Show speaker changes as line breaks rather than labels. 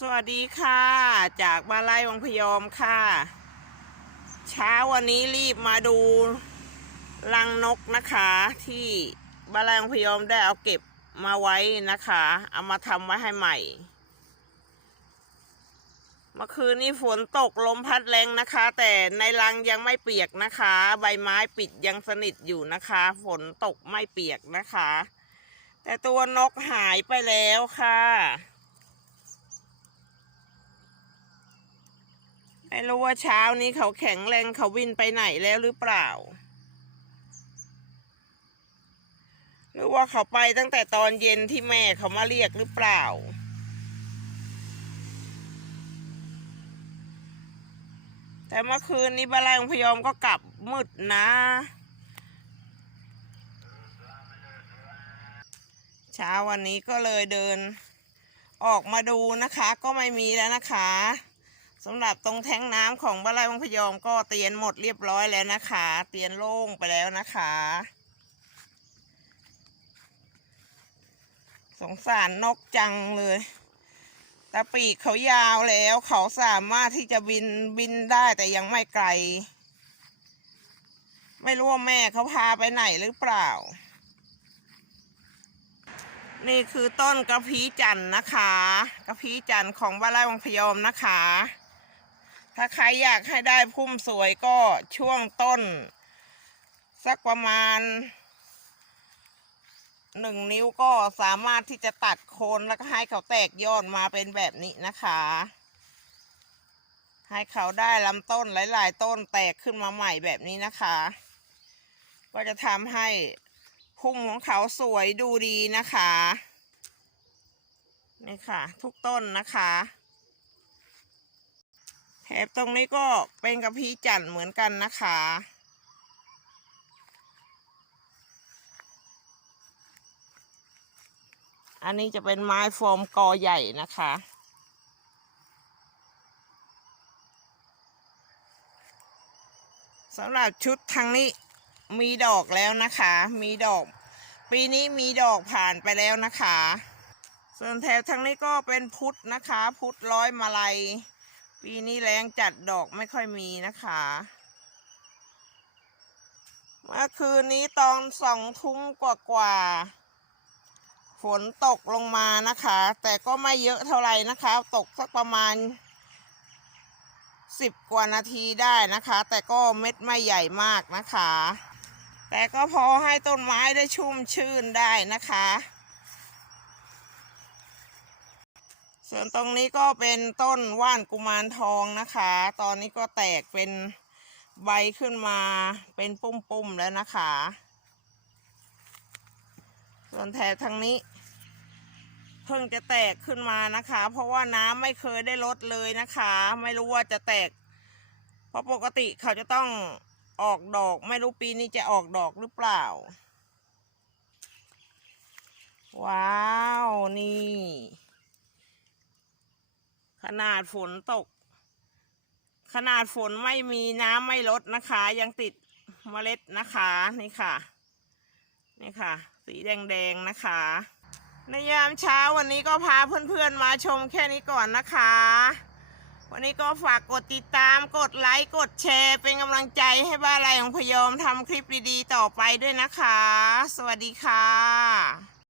สวัสดีค่ะ จากมาลายวังพยอมค่ะ เช้าวันนี้รีบมาดูรังนกนะคะ ที่บาลายวังพยอมได้เอาเก็บมาไว้นะคะ เอามาทำไว้ให้ใหม่ เมื่อคืนนี้ฝนตกลมพัดแรงนะคะ แต่ในรังยังไม่เปียกนะคะ ใบไม้ปิดยังสนิทอยู่นะคะ ฝนตกไม่เปียกนะคะ แต่ตัวนกหายไปแล้วค่ะ ไม่รู้ว่าเช้านี้เขาแข็งแรงเขาวินไปไหนแล้วหรือเปล่า หรือว่าเขาไปตั้งแต่ตอนเย็นที่แม่เขามาเรียกหรือเปล่า แต่เมื่อคืนนี้บาลายองพยอมก็กลับมืดนะ เช้าวันนี้ก็เลยเดินออกมาดูนะคะ ก็ไม่มีแล้วนะคะ สำหรับตรงแท้งน้ำของบ้านไร่วังพยอมก็เตียนหมดเรียบร้อยแล้วนะคะ เตียนโล่งไปแล้วนะคะ สงสารนกจังเลยต่ปีกเขายาวแล้วเขาสามารถที่จะบินบินได้แต่ยังไม่ไกล ไม่รู้ว่าแม่เขาพาไปไหนหรือเปล่า นี่คือต้นกระพี้จันทร์นะคะ กระพี้จันทร์ของบ้านไร่วังพยอมนะคะ ถ้าใครอยากให้ได้พุ่มสวยก็ช่วงต้น สักประมาณหนึ่งนิ้วก็สามารถที่จะตัดโคนแล้วก็ให้เขาแตกยอดมาเป็นแบบนี้นะคะ ให้เขาได้ลำต้นหลาย ๆ ต้นแตกขึ้นมาใหม่แบบนี้นะคะ ก็จะทำให้พุ่มของเขาสวยดูดีนะคะ นี่ค่ะ ทุกต้นนะคะ แถบตรงนี้ก็เป็นกระพี้จันทร์เหมือนกันนะคะ อันนี้จะเป็นไม้โฟมกอใหญ่นะคะสำหรับชุดทางนี้มีดอกแล้วนะคะ มีดอก ปีนี้มีดอกผ่านไปแล้วนะคะ ส่วนแถวทางนี้ก็เป็นพุทธนะคะ พุทธร้อยมาลัย ปีนี้แรงจัดดอกไม่ค่อยมีนะคะ เมื่อคืนนี้ตอนสองทุ่มกว่าๆฝนตกลงมานะคะ แต่ก็ไม่เยอะเท่าไหร่นะคะ ตกสักประมาณสิบกว่านาทีได้นะคะ แต่ก็เม็ดไม่ใหญ่มากนะคะ แต่ก็พอให้ต้นไม้ได้ชุ่มชื่นได้นะคะ ส่วนตรงนี้ก็เป็นต้นว่านกุมารทองนะคะ ตอนนี้ก็แตกเป็นใบขึ้นมาเป็นปุ้มๆแล้วนะคะ ส่วนแถบทางนี้ เพิ่งจะแตกขึ้นมานะคะ เพราะว่าน้ำไม่เคยได้ลดเลยนะคะ ไม่รู้ว่าจะแตก เพราะปกติเขาจะต้องออกดอก ไม่รู้ปีนี้จะออกดอกหรือเปล่า ว้าวนี่ ข นาดฝนตก ขนาดฝนไม่มีน้ำไม่ลดนะคะ ยังติดเมล็ดนะคะนี่ค่ะ นี่ค่ะ สีแดงๆนะคะ ในยามเช้าวันนี้ก็พาเพื่อนๆมาชมแค่นี้ก่อนนะคะ วันนี้ก็ฝากกดติดตามกดไลค์กดแชร์ เป็นกำลังใจให้บ้านไรของพยอมทำคลิปดีๆต่อไปด้วยนะคะ สวัสดีค่ะ